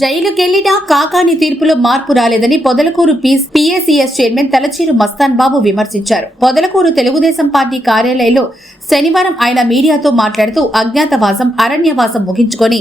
జైలుకెళ్లినా కాకాని తీర్పులో మార్పు రాలేదని పొదలకూరు పిఎసిఎస్ చైర్మన్ తలచీరు మస్తాన్ బాబు విమర్శించారు. పొదలకూరు తెలుగుదేశం పార్టీ కార్యాలయంలో శనివారం ఆయన మీడియాతో మాట్లాడుతూ అజ్ఞాతవాసం, అరణ్యవాసం ముగించుకొని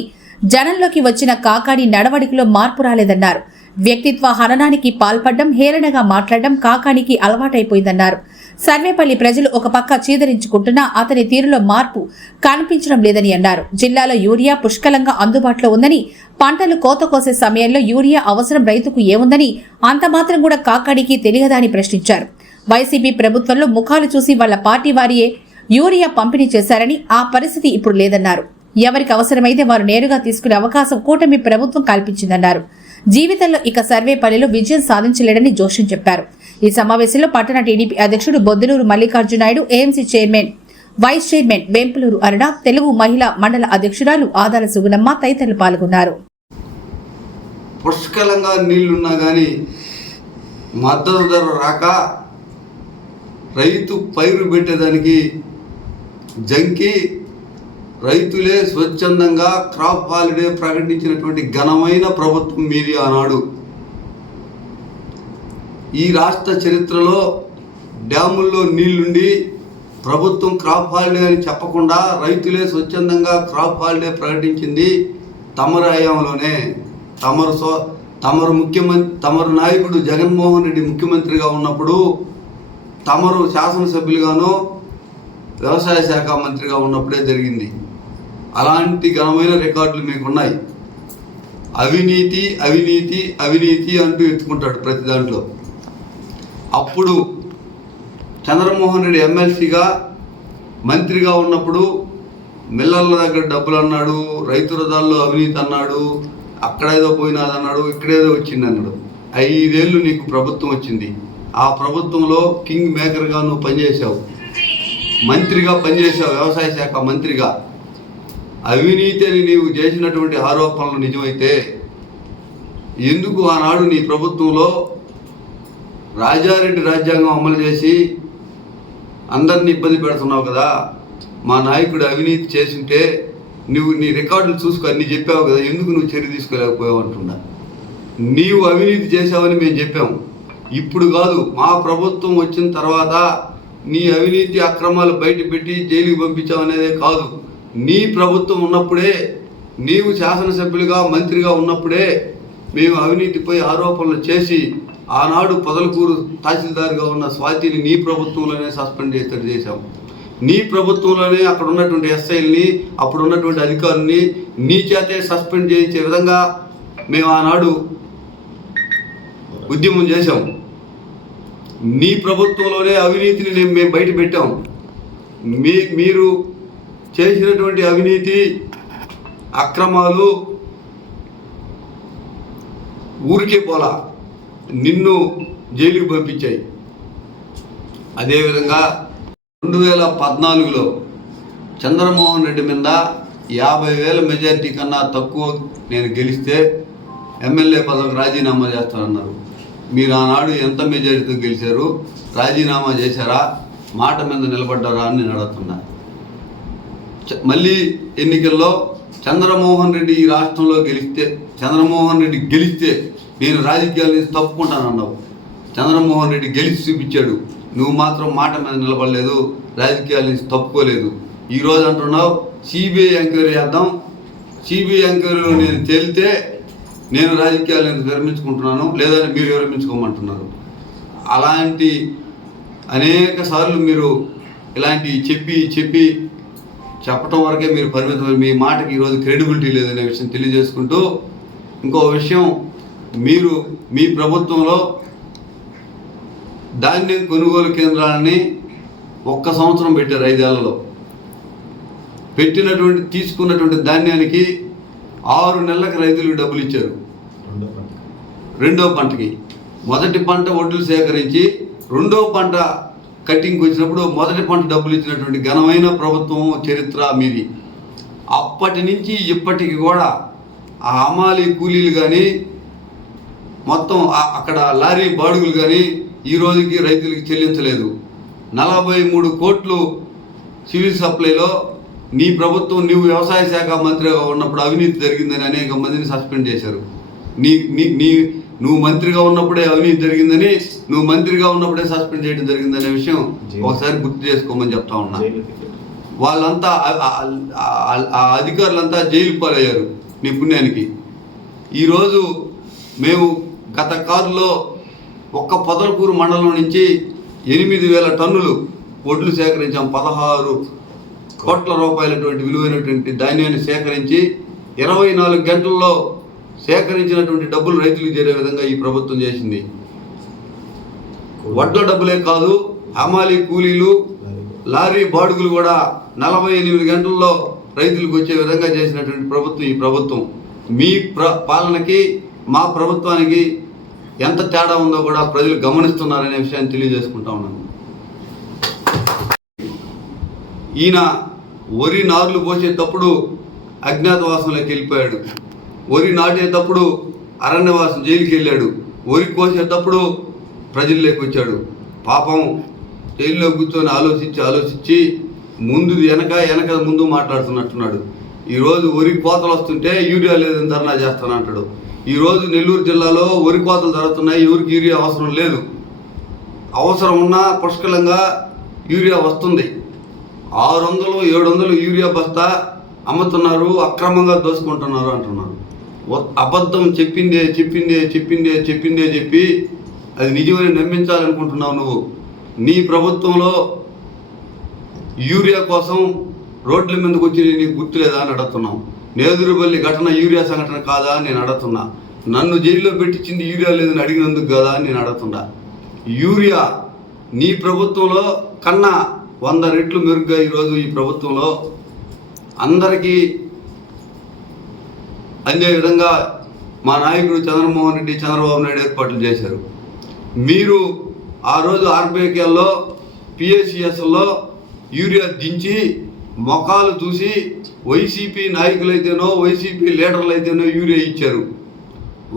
జనంలోకి వచ్చిన కాకాని నడవడికలో మార్పు రాలేదన్నారు. వ్యక్తిత్వ హననానికి పాల్పడడం, హేళనగా మాట్లాడడం కాకానికి అలవాటైపోయిందన్నారు. సర్వేపల్లి ప్రజలు ఒక పక్క చీదరించుకుంటున్నా అతని తీరులో మార్పు కనిపించడం లేదని అన్నారు. జిల్లాలో యూరియా పుష్కలంగా అందుబాటులో ఉందని, పంటలు కోత కోసే సమయంలో యూరియా అవసరం రైతుకు ఏముందని అంత మాత్రం కూడా కాకానికి తెలియదని ప్రశ్నించారు. వైసీపీ ప్రభుత్వంలో ముఖాలు చూసి వాళ్ల పార్టీ వారియే యూరియా పంపిణీ చేశారని, ఆ పరిస్థితి ఇప్పుడు లేదన్నారు. ఎవరికి అవసరమైతే వారు నేరుగా తీసుకునే అవకాశం కూటమి ప్రభుత్వం కల్పించిందన్నారు. జీవితంలో ఇక సర్వేపల్లిలో విజయం సాధించలేడని జోషం చెప్పారు. ఈ సమావేశంలో పట్టణ టీడీపీ అధ్యక్షుడు Boddulur Mallikarjunayudu, AMC chairman, vice chairman Vempulur Aruna, Telugu Mahila మండల అధ్యక్షురాలు ఆదాల సుగుణమ్మ తదితరులు పాల్గొన్నారు. పుష్కలంగా నీళ్లున్నా కానీ మద్దతు ధర రాక రైతు పైరు పెట్టేదానికి జంకి రైతులే స్వచ్ఛందంగా క్రాప్ హాలిడే ప్రకటించినటువంటి ఘనమైన ప్రభుత్వం మీది ఆనాడు. ఈ రాష్ట్ర చరిత్రలో డ్యాముల్లో నీళ్లుండి ప్రభుత్వం క్రాప్ హాలిడే అని చెప్పకుండా రైతులే స్వచ్ఛందంగా క్రాప్ హాలిడే ప్రకటించింది తమరు హయాంలోనే. తమరు నాయకుడు జగన్మోహన్ రెడ్డి ముఖ్యమంత్రిగా ఉన్నప్పుడు, తమరు శాసనసభ్యులుగానో వ్యవసాయ శాఖ మంత్రిగా ఉన్నప్పుడే జరిగింది. అలాంటి ఘనమైన రికార్డులు మీకున్నాయి. అవినీతి అవినీతి అవినీతి అంటూ ఎత్తుకుంటాడు ప్రతి దాంట్లో. అప్పుడు చంద్రమోహన్ రెడ్డి ఎమ్మెల్సీగా మంత్రిగా ఉన్నప్పుడు మిల్లర్ల దగ్గర డబ్బులు అన్నాడు, రైతు రథాల్లో అవినీతి అన్నాడు, అక్కడేదో పోయినాదన్నాడు, ఇక్కడేదో వచ్చింది అన్నాడు. 5 ఏళ్ళు నీకు ప్రభుత్వం వచ్చింది. ఆ ప్రభుత్వంలో కింగ్ మేకర్గా నువ్వు పనిచేసావు, మంత్రిగా పనిచేసావు, వ్యవసాయ శాఖ మంత్రిగా. అవినీతి అని నీవు చేసినటువంటి ఆరోపణలు నిజమైతే ఎందుకు ఆనాడు నీ ప్రభుత్వంలో రాజారెడ్డి రాజ్యాంగం అమలు చేసి అందరినీ ఇబ్బంది పెడుతున్నావు కదా? మా నాయకుడు అవినీతి చేసింటే నువ్వు నీ రికార్డులు చూసుకో, అన్నీ చెప్పావు కదా, ఎందుకు నువ్వు చర్య తీసుకోలేకపోయావు అంటున్నా. నీవు అవినీతి చేసావని మేము చెప్పాము. ఇప్పుడు కాదు, మా ప్రభుత్వం వచ్చిన తర్వాత నీ అవినీతి అక్రమాలు బయట పెట్టి జైలుకి పంపించావనేదే కాదు, నీ ప్రభుత్వం ఉన్నప్పుడే, నీవు శాసనసభ్యులుగా మంత్రిగా ఉన్నప్పుడే మేము అవినీతిపై ఆరోపణలు చేసి ఆనాడు పొదలకూరు తహసీల్దార్గా ఉన్న స్వాతిని నీ ప్రభుత్వంలోనే సస్పెండ్ చేశాం. నీ ప్రభుత్వంలోనే అక్కడ ఉన్నటువంటి ఎస్ఐల్ని, అప్పుడు ఉన్నటువంటి అధికారుల్ని నీ చేతే సస్పెండ్ చేయించే విధంగా మేము ఆనాడు ఉద్యమం చేశాం. నీ ప్రభుత్వంలోనే అవినీతిని మేము బయట పెట్టాం. మీరు చేసినటువంటి అవినీతి అక్రమాలు ఊరికే పోలా, నిన్ను జైలుకి పంపించాయి. అదేవిధంగా 2014లో చంద్రమోహన్ రెడ్డి మీద 50,000 మెజార్టీ కన్నా తక్కువ నేను గెలిస్తే ఎమ్మెల్యే పదవికి రాజీనామా చేస్తానన్నారు. మీరు ఆనాడు ఎంత మెజారిటీతో గెలిచారు? రాజీనామా చేశారా? మాట మీద నిలబడ్డారా అని నేను అడుగుతున్నా. మళ్ళీ ఎన్నికల్లో చంద్రమోహన్ రెడ్డి ఈ రాష్ట్రంలో చంద్రమోహన్ రెడ్డి గెలిస్తే నేను రాజకీయాల నుంచి తప్పుకుంటానన్నావు. చంద్రమోహన్ రెడ్డి గెలిచి చూపించాడు, నువ్వు మాత్రం మాట మీద నిలబడలేదు, రాజకీయాల నుంచి తప్పుకోలేదు. ఈరోజు అంటున్నావు సిబిఐ ఎంక్వైరీ చేద్దాం, సిబిఐ ఎంక్వైరీలో నేను తేలితే నేను రాజకీయాల నుంచి విరమించుకుంటున్నాను, లేదని మీరు విరమించుకోమంటున్నారు. అలాంటి అనేక సార్లు మీరు ఇలాంటివి చెప్పటం వరకే మీరు పరిమితమైన మీ మాటకి ఈరోజు క్రెడిబిలిటీ లేదనే విషయం తెలియజేసుకుంటూ, ఇంకో విషయం, మీరు మీ ప్రభుత్వంలో ధాన్యం కొనుగోలు కేంద్రాలని 1 సంవత్సరం పెట్టారు. 5 ఏళ్లలో తీసుకున్నటువంటి ధాన్యానికి 6 నెలలకు రైతులకు డబ్బులు ఇచ్చారు. రెండో పంటకి, మొదటి పంట వడ్లు సేకరించి రెండో పంట కటింగ్కి వచ్చినప్పుడు మొదటి పంట డబ్బులు ఇచ్చినటువంటి ఘనమైన ప్రభుత్వం చరిత్ర మీది. అప్పటి నుంచి ఇప్పటికి కూడా ఆ హమాలీ కూలీలు కానీ, మొత్తం అక్కడ లారీ బాడుగులు కానీ ఈ రోజుకి రైతులకి చెల్లించలేదు. 43 కోట్లు సివిల్ సప్లైలో నీ ప్రభుత్వం, నువ్వు వ్యవసాయ శాఖ మంత్రిగా ఉన్నప్పుడు అవినీతి జరిగిందని అనేక మందిని సస్పెండ్ చేశారు. నీ నీ నీ నువ్వు మంత్రిగా ఉన్నప్పుడే అవినీతి జరిగిందని, నువ్వు మంత్రిగా ఉన్నప్పుడే సస్పెండ్ చేయడం జరిగిందనే విషయం ఒకసారి గుర్తు చేసుకోమని చెప్తా ఉన్నా. వాళ్ళంతా ఆ అధికారులంతా జైలు పాలయ్యారు నీ పుణ్యానికి. ఈరోజు మేము గత కారులో ఒక్క పొదలకూరు మండలం నుంచి 8,000 టన్నులు వడ్లు సేకరించాం. 16 కోట్ల రూపాయలటువంటి విలువైనటువంటి ధాన్యాన్ని సేకరించి 24 గంటల్లో సేకరించినటువంటి డబ్బులు రైతులకు చేరే విధంగా ఈ ప్రభుత్వం చేసింది. వడ్ల డబ్బులే కాదు, హమాలీ కూలీలు, లారీ బాడుగులు కూడా 48 గంటల్లో రైతులకు వచ్చే విధంగా చేసినటువంటి ప్రభుత్వం ఈ ప్రభుత్వం. మీ పాలనకి మా ప్రభుత్వానికి ఎంత తేడా ఉందో కూడా ప్రజలు గమనిస్తున్నారనే విషయాన్ని తెలియజేసుకుంటా ఉన్నాను. ఈయన వరి నారులు పోసేటప్పుడు అజ్ఞాతవాసంలోకి వెళ్ళిపోయాడు, వరి నాటేటప్పుడు అరణ్యవాసం జైలుకి వెళ్ళాడు, వరి కోసేటప్పుడు ప్రజల్లోకి వచ్చాడు. పాపం జైల్లో కూర్చొని ఆలోచించి ముందు వెనక ముందు మాట్లాడుతున్నట్టున్నాడు. ఈరోజు వరి కోతలు వస్తుంటే యూరియా లేదని ధర్నా చేస్తానంటాడు. ఈరోజు నెల్లూరు జిల్లాలో వరి కోతలు జరుగుతున్నాయి, ఎవరికి యూరియా అవసరం లేదు. అవసరం ఉన్నా పుష్కలంగా యూరియా వస్తుంది. 600-700 యూరియా బస్తా అమ్ముతున్నారు, అక్రమంగా దోసుకుంటున్నారు అంటున్నారు. అబద్ధం చెప్పిందే చెప్పి అది నిజమని నమ్మించాలనుకుంటున్నావు నువ్వు. నీ ప్రభుత్వంలో యూరియా కోసం రోడ్ల మీదకి వచ్చి నీకు గుర్తులేదా అని అడుగుతున్నావు. నేదురుబల్లి ఘటన యూరియా సంఘటన కాదా అని నేను అడుగుతున్నా. నన్ను జైల్లో పెట్టించింది యూరియా లేదని అడిగినందుకు కాదా అని నేను అడుగుతున్నా. యూరియా నీ ప్రభుత్వంలో కన్నా 100 రెట్లు మెరుగ్గా ఈరోజు ఈ ప్రభుత్వంలో అందరికీ అందే విధంగా మా నాయకుడు చంద్రబాబు నాయుడు ఏర్పాట్లు చేశారు. మీరు ఆ రోజు ఆర్బీకేల్లో పిఎస్సిఎస్లో యూరియా దించి మొఖాలు చూసి వైసీపీ నాయకులైతేనో వైసీపీ లీడర్లు అయితేనో యూరియా ఇచ్చారు.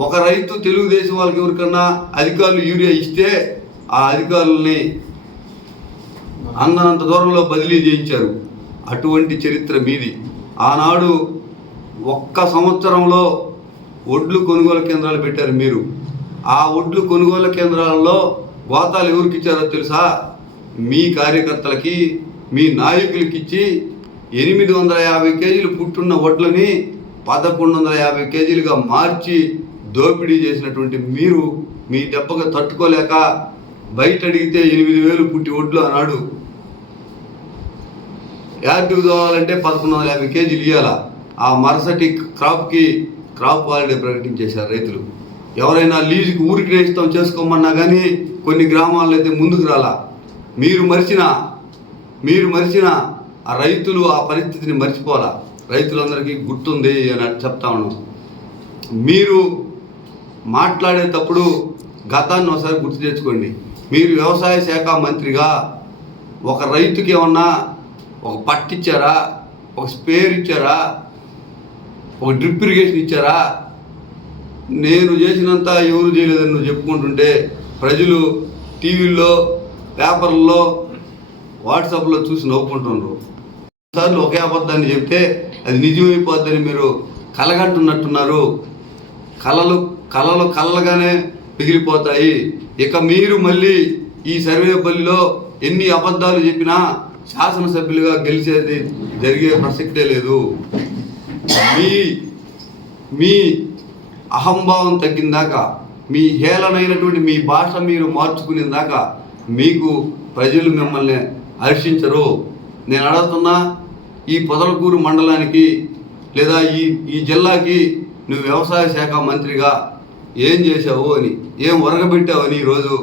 ఒక రైతు తెలుగుదేశం వాళ్ళకి ఎవరికన్నా అధికారులు యూరియా ఇస్తే ఆ అధికారులని అందనంత దూరంలో బదిలీ చేయించారు. అటువంటి చరిత్ర మీది. ఆనాడు ఒక్క సంవత్సరంలో ఒడ్లు కొనుగోలు కేంద్రాలు పెట్టారు మీరు. ఆ ఒడ్లు కొనుగోలు కేంద్రాలలో గోతాలు ఎవరికి ఇచ్చారో తెలుసా? మీ కార్యకర్తలకి, మీ నాయకులకి ఇచ్చి 850 కేజీలు పుట్టున్న వడ్లని 1150 కేజీలుగా మార్చి దోపిడీ చేసినటువంటి మీరు మీ దెబ్బగా తట్టుకోలేక బయట అడిగితే 8,000 పుట్టి వడ్లు అన్నాడు. యార్డుకు కావాలంటే 1150 కేజీలు ఇవ్వాలా. ఆ మరుసటి క్రాప్ హాలిడే ప్రకటించేశారు రైతులు. ఎవరైనా లీజుకి ఊరికి ఇష్టం చేసుకోమన్నా కానీ కొన్ని గ్రామాల్లో అయితే ముందుకు రాలా. మీరు మరిచిన ఆ రైతులు ఆ పరిస్థితిని మర్చిపోవాలా. రైతులందరికీ గుర్తుంది అని చెప్తా ఉన్నాం. మీరు మాట్లాడేటప్పుడు గతాన్ని ఒకసారి గుర్తు తెచ్చుకోండి. మీరు వ్యవసాయ శాఖ మంత్రిగా ఒక రైతుకి ఏమన్నా ఒక పట్టు ఇచ్చారా, ఒక స్పేర్ ఇచ్చారా, ఒక డ్రిప్ ఇరిగేషన్ ఇచ్చారా? నేను చేసినంత ఎవరు చేయలేదని నువ్వు చెప్పుకుంటుంటే ప్రజలు టీవీల్లో, పేపర్లలో, వాట్సాప్లో చూసి నవ్వుకుంటున్నారు. సార్లు ఒకే అబద్ధాన్ని చెప్తే అది నిజమైపోద్దని మీరు కలగంటున్నట్టున్నారు. కలలుగానే మిగిలిపోతాయి. ఇక మీరు మళ్ళీ ఈ సర్వేపల్లిలో ఎన్ని అబద్ధాలు చెప్పినా శాసనసభ్యులుగా గెలిచేది జరిగే ప్రసక్తే లేదు. మీ అహంభావం తగ్గిందాకా, మీ హేళనైనటువంటి మీ భాష మీరు మార్చుకునేదాకా మీకు ప్రజలు మిమ్మల్ని హర్షించరు. నేను అడుగుతున్నా, ఈ పొదలకూరు మండలానికి లేదా ఈ జిల్లాకి నువ్వు వ్యవసాయ శాఖ మంత్రిగా ఏం చేశావు అని, ఏం ఒరగబెట్టావని ఈరోజు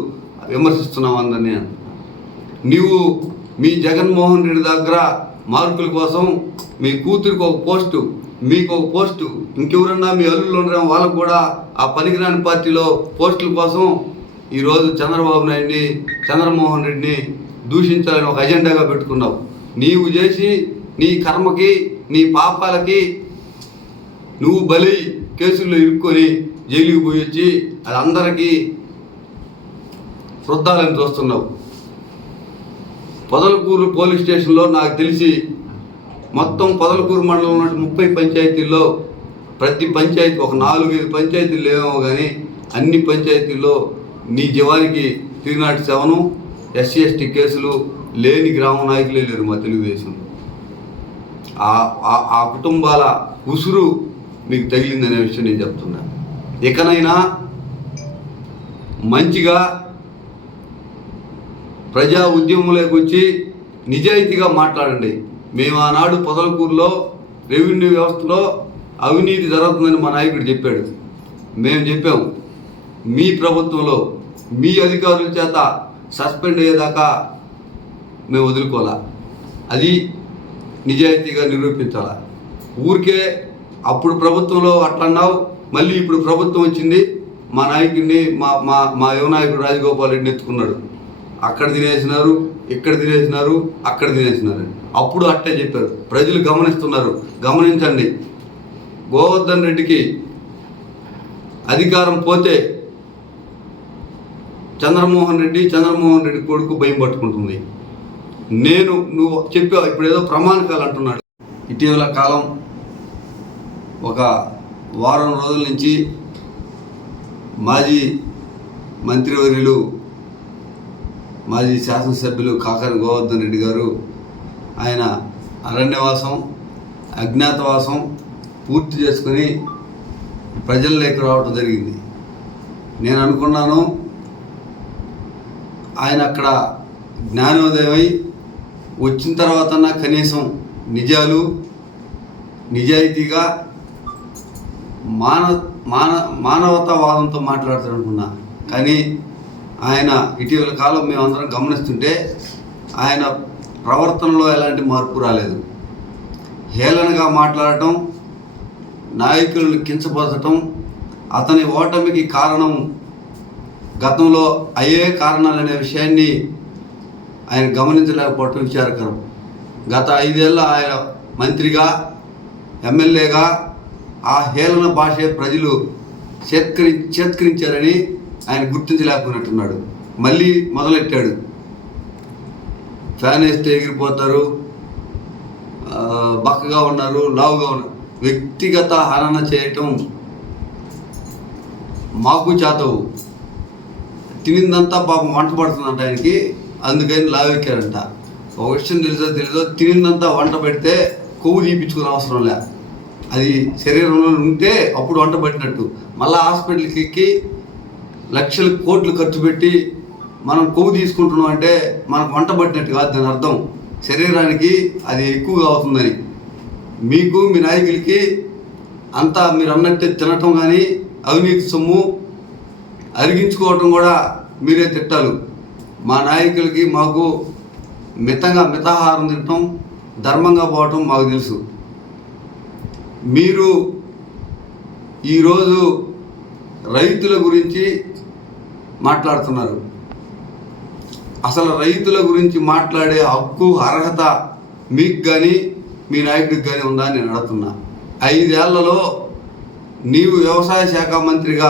విమర్శిస్తున్నావు అందరినీ. నీవు మీ జగన్మోహన్ రెడ్డి దగ్గర మార్కుల కోసం మీ కూతురికి ఒక పోస్టు, మీకు ఒక పోస్టు, ఇంకెవరన్నా మీ అల్లుళ్ళు ఉండడం వాళ్ళకు కూడా ఆ పనికిరాని పార్టీలో పోస్టుల కోసం ఈరోజు చంద్రమోహన్ రెడ్డిని దూషించాలని ఒక అజెండాగా పెట్టుకున్నావు. నీవు చేసి నీ కర్మకి, నీ పాపాలకి నువ్వు బలి కేసుల్లో ఇరుక్కొని జైలుకి పోయి వచ్చి అది అందరికీ వృద్ధాలని చూస్తున్నావు. పొదలకూరు పోలీస్ స్టేషన్లో నాకు తెలిసి మొత్తం పొదలకూరు మండలంలో 30 పంచాయతీల్లో ప్రతి పంచాయతీ ఒక 4-5 పంచాయతీలు లేవేమో కానీ అన్ని పంచాయతీల్లో నీ జీవానికి 307 SC ST కేసులు లేని గ్రామ నాయకులే లేరు మా తెలుగుదేశం. ఆ కుటుంబాల ఉసురు మీకు తగిలిందనే విషయం నేను చెప్తున్నాను. ఇకనైనా మంచిగా ప్రజా ఉద్యమంలోకి వచ్చి నిజాయితీగా మాట్లాడండి. మేము ఆనాడు పొదలకూరులో రెవెన్యూ వ్యవస్థలో అవినీతి జరుగుతుందని మా నాయకుడు చెప్పాడు. మేము చెప్పాం, మీ ప్రభుత్వంలో మీ అధికారుల చేత సస్పెండ్ అయ్యేదాకా మేము వదులుకోవాలా. అది నిజాయితీగా నిరూపించాలా. ఊరికే అప్పుడు ప్రభుత్వంలో అట్లా అన్నావు, మళ్ళీ ఇప్పుడు ప్రభుత్వం వచ్చింది, మా నాయకుడిని మా యువ నాయకుడు రాజగోపాల్ రెడ్డిని ఎత్తుకున్నాడు. అక్కడ తినేసినారు, ఇక్కడ తినేసినారు, అక్కడ తినేసినారు. అప్పుడు అట్టే చెప్పారు. ప్రజలు గమనిస్తున్నారు, గమనించండి. గోవర్ధన్ రెడ్డికి అధికారం పోతే చంద్రమోహన్ రెడ్డి కొడుకు భయం పట్టుకుంటుంది. నువ్వు చెప్పావు, ఇప్పుడు ఏదో ప్రమాణకాలు అంటున్నాడు. ఇటీవల కాలం ఒక వారం రోజుల నుంచి మాజీ మంత్రివర్యులు మాజీ శాసనసభ్యులు కాకర గోవర్ధన్ రెడ్డి గారు ఆయన అరణ్యవాసం అజ్ఞాతవాసం పూర్తి చేసుకొని ప్రజల్లోకి రావడం జరిగింది. నేను అనుకున్నాను ఆయన అక్కడ జ్ఞానోదయమై వచ్చిన తర్వాత కనీసం నిజాలు నిజాయితీగా మానవతావాదంతో మాట్లాడతాడు అనుకున్నా. కానీ ఆయన ఇటీవల కాలం మేమందరం గమనిస్తుంటే ఆయన ప్రవర్తనలో ఎలాంటి మార్పు రాలేదు. హేళనగా మాట్లాడటం, నాయకులను కించపరచటం, అతని ఓటమికి కారణం గతంలో అయ్యే కారణాలనే విషయాన్ని ఆయన గమనించలేకపోవటం విచారకరం. గత 5 ఏళ్ళ ఆయన మంత్రిగా ఎమ్మెల్యేగా ఆ హేళన భాషే ప్రజలు చేత్కరించారని ఆయన గుర్తించలేకపోయినట్టున్నాడు. మళ్ళీ మొదలెట్టాడు. ఫ్యాన్ వేస్తే ఎగిరిపోతారు, బక్కగా ఉన్నారు, లావుగా ఉన్నారు. వ్యక్తిగత హనన చేయటం మాకు చేతవు. తినిందంతా పాపం వంట పడుతుందంట ఆయనకి, అందుకని లావెక్కారంట. ఒక విషయం తెలీదో తినిందంతా వంట పెడితే కొవ్వు తీపించుకునే అవసరం లే. అది శరీరంలో ఉంటే అప్పుడు వంట పట్టినట్టు. మళ్ళీ హాస్పిటల్కి ఎక్కి లక్షలు కోట్లు ఖర్చు పెట్టి మనం కొవ్వు తీసుకుంటున్నాం అంటే మనకు వంట పట్టినట్టు కాదు. దాని అర్థం శరీరానికి అది ఎక్కువగా అవుతుందని. మీకు మీ నాయకులకి అంతా మీరు అన్నట్టే తినటం కానీ అవినీతి సొమ్ము అరిగించుకోవటం కూడా మీరే తిట్టాలు. మా నాయకులకి మాకు మితాహారం తినటం, ధర్మంగా పోవటం మాకు తెలుసు. మీరు ఈరోజు రైతుల గురించి మాట్లాడుతున్నారు. అసలు రైతుల గురించి మాట్లాడే హక్కు అర్హత మీకు కానీ మీ నాయకుడికి కానీ ఉందా నేను అడుగుతున్నా. 5 ఏళ్లలో నీవు వ్యవసాయ శాఖ మంత్రిగా